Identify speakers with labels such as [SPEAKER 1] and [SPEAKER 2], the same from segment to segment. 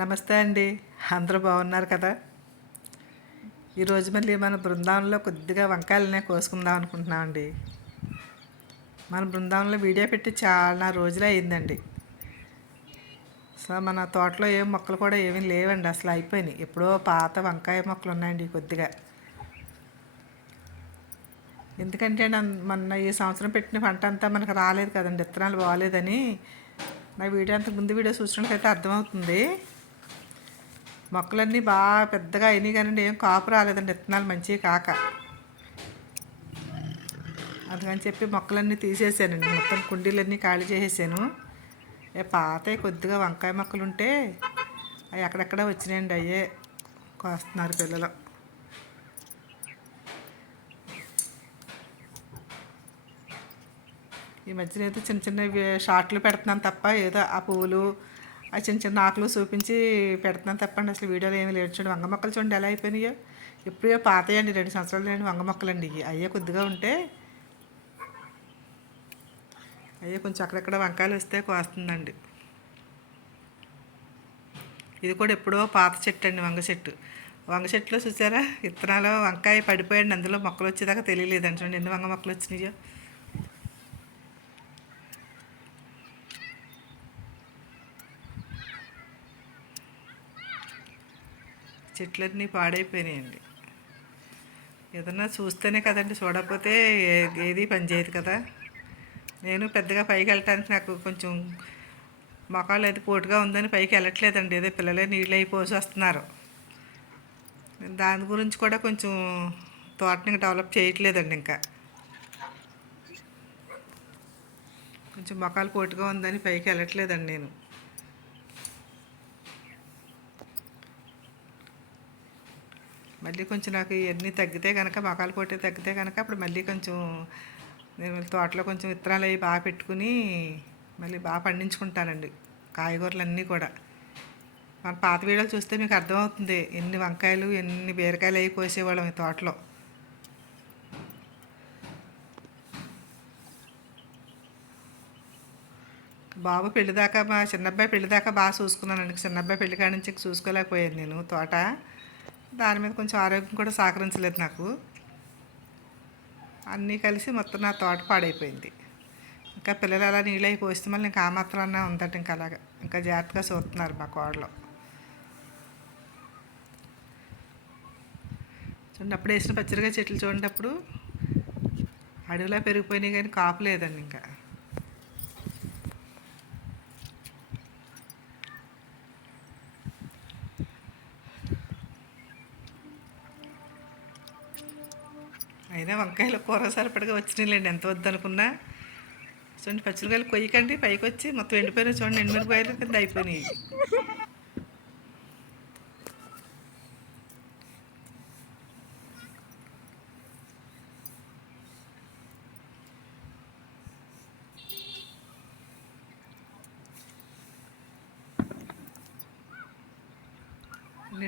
[SPEAKER 1] నమస్తే అండి. అందరూ బాగున్నారు కదా? ఈరోజు మళ్ళీ మన బృందావనంలో కొద్దిగా వంకాయలనే కోసుకుందాం అనుకుంటున్నామండి మన బృందావనంలో వీడియో పెట్టి చాలా రోజులే అయిందండి అసలు మన తోటలో ఏం మొక్కలు కూడా ఏమీ లేవండి అసలు అయిపోయినాయి. ఎప్పుడో పాత వంకాయ మొక్కలు ఉన్నాయండి కొద్దిగా. ఎందుకంటే మొన్న ఈ సంవత్సరం పెట్టిన పంట అంతా మనకు రాలేదు కదండి విత్తనాలు బాగాలేదని నా వీడియో అంత ముందు వీడియో చూసినట్లయితే అర్థమవుతుంది. మొక్కలన్నీ బాగా పెద్దగా అయినాయి కానీ ఏం కాపు రాలేదండి. విత్తనాలు మంచివి కాక. అందుకని చెప్పి మొక్కలన్నీ తీసేసానండి. మొత్తం కుండీలన్నీ ఖాళీ చేసేసాను. ఏ పాతవి కొద్దిగా వంకాయ మొక్కలు ఉంటే అవి అక్కడక్కడ వచ్చినాయండి అయ్యే కోస్తున్నారు పిల్లలు. ఈ మధ్యన అయితే చిన్న చిన్న షార్ట్లు పెడుతున్నాను తప్ప ఏదో ఆ పువ్వులు ఆ చిన్న చిన్న ఆకులు చూపించి పెడుతున్నాను తప్పండి. అసలు వీడియోలో ఏమి లేదు చూడండి వంగ మొక్కలు చూడండి ఎలా అయిపోయినాయో. ఎప్పుడో పాతయండి రెండు సంవత్సరాలు లేని వంగ మొక్కలండి ఇవి. అయ్యే కొద్దిగా ఉంటే. అయ్యే కొంచెం అక్కడక్కడ వంకాయలు వస్తే కోస్తుందండి. ఇది కూడా ఎప్పుడో పాత చెట్టు అండి వంగ చెట్టు. వంగ చెట్టులో చూసారా? విత్తనాలు వంకాయ పడిపోయండి అందులో మొక్కలు వచ్చేదాకా తెలియలేదండి. చూడండి ఎన్ని వంగ మొక్కలు వచ్చినాయో. చెట్లన్నీ పాడైపోయినాయండి. ఏదన్నా చూస్తేనే కదండి చూడకపోతే ఏది పని చేయదు కదా. నేను పెద్దగా పైకి వెళ్ళటానికి నాకు కొంచెం మొఖాలు అయితే పోటుగా ఉందని పైకి వెళ్ళట్లేదండి. ఏదో పిల్లలే నీళ్ళు అయిపోసి వస్తున్నారు. దాని గురించి కూడా కొంచెం తోటని డెవలప్ చేయట్లేదండి ఇంకా. కొంచెం మొఖాలు పోటుగా ఉందని పైకి వెళ్ళట్లేదండి నేను. మళ్ళీ కొంచెం నాకు ఇవన్నీ తగ్గితే కనుక మొఖాలు పోటీ తగ్గితే కనుక అప్పుడు మళ్ళీ కొంచెం నేను తోటలో కొంచెం విత్తనాలు అవి బాగా పెట్టుకుని మళ్ళీ బాగా పండించుకుంటానండి కాయగూరలు అన్నీ కూడా. మన పాత వీడియోలు చూస్తే మీకు అర్థమవుతుంది ఎన్ని వంకాయలు ఎన్ని బీరకాయలు అవి కోసేవాళ్ళం ఈ తోటలో. బాబు పెళ్ళిదాకా మా చిన్నబ్బాయి పెళ్ళిదాకా బాగా చూసుకున్నానండి చిన్నబ్బాయి పెళ్ళి కాడి నుంచి చూసుకోలేకపోయాను నేను తోట. దాని మీద కొంచెం ఆరోగ్యం కూడా సహకరించలేదు నాకు. అన్నీ కలిసి మొత్తం నా తోట పాడైపోయింది. ఇంకా పిల్లలు అలా నీళ్ళు అయి పోస్తే మళ్ళీ ఇంకా ఆ మాత్రం అన్నా ఉందట ఇంకా అలాగా. ఇంకా జాగ్రత్తగా చూస్తున్నారు మా కోడలో. చూడండి అప్పుడు వేసిన పచ్చడిగా చెట్లు చూడండి అప్పుడు. అడవిలో పెరిగిపోయినాయి కానీ కాపు లేదండి ఇంకా. అయినా వంకాయలు కూర సరిపడగా వచ్చినాయిలేండి. ఎంత వద్దనుకున్నా. చూడండి పచ్చిమిరకాయలు కొయ్యకండి. పైకి వచ్చి మొత్తం ఎండిపోయినాయి. చూడండి ఎండిమిరపకాయలు కింద అయిపోయినాయి.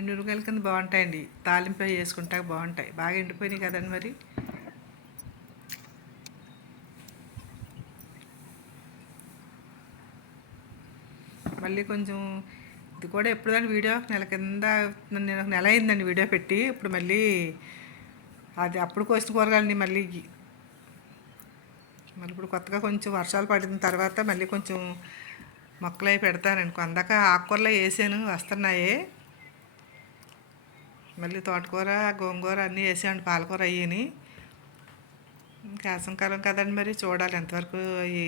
[SPEAKER 1] ఎండుమిరకాయల కింద బాగుంటాయండి. తాలింపు వేసుకుంటా బాగుంటాయి. బాగా ఎండిపోయినాయి కదండి మరి. మళ్ళీ కొంచెం ఇది కూడా ఎప్పుడు దాని వీడియో నెల కింద నేను ఒక నెల అయిందండి వీడియో పెట్టి. ఇప్పుడు మళ్ళీ అది అప్పుడు కోసిన కూరగాయలండి మళ్ళీ మళ్ళీ ఇప్పుడు కొత్తగా కొంచెం వర్షాలు పడిన తర్వాత మళ్ళీ కొంచెం మొక్కలు అవి పెడతానండి. అందాక ఆకుకూరలో వేసాను వస్తున్నాయి. మళ్ళీ తోటకూర గోంగూర అన్నీ వేసామండి పాలకూర అయ్యని. కాలం కదండి మరి. చూడాలి ఎంతవరకు అవి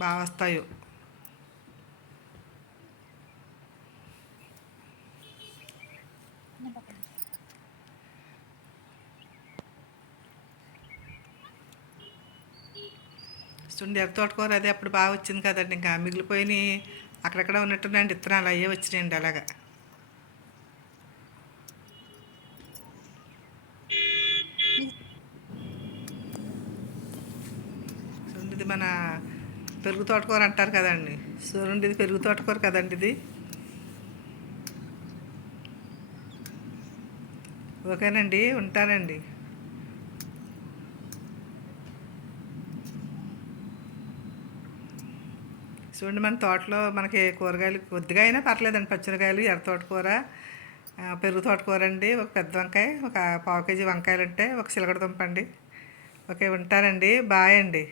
[SPEAKER 1] బాగా వస్తాయో. చూడండి ఎర్ర తోటకూర అదే అప్పుడు బాగా వచ్చింది కదండి. ఇంకా మిగిలిపోయి అక్కడక్కడ ఉన్నట్టున్నాయండి. విత్తనాలు అయ్యే వచ్చినాయండి అలాగా చూడండి ఇది మన పెరుగు తోటకూర అంటారు కదండి. చూడండి ఇది పెరుగు తోటకూర కదండి ఇది. ఓకేనండి ఉంటానండి. చూడండి మన తోటలో మనకి కూరగాయలు కొద్దిగా అయినా పర్లేదండి. పచ్చిమిరకాయలు ఎర్ర తోటకూర పెరుగు తోటకూర అండి. ఒక పెద్ద వంకాయ ఒక పావు కేజీ వంకాయలు ఉంటే ఒక సిలగడ దుంప అండి ఓకే ఉంటానండి. బాయ్ అండి.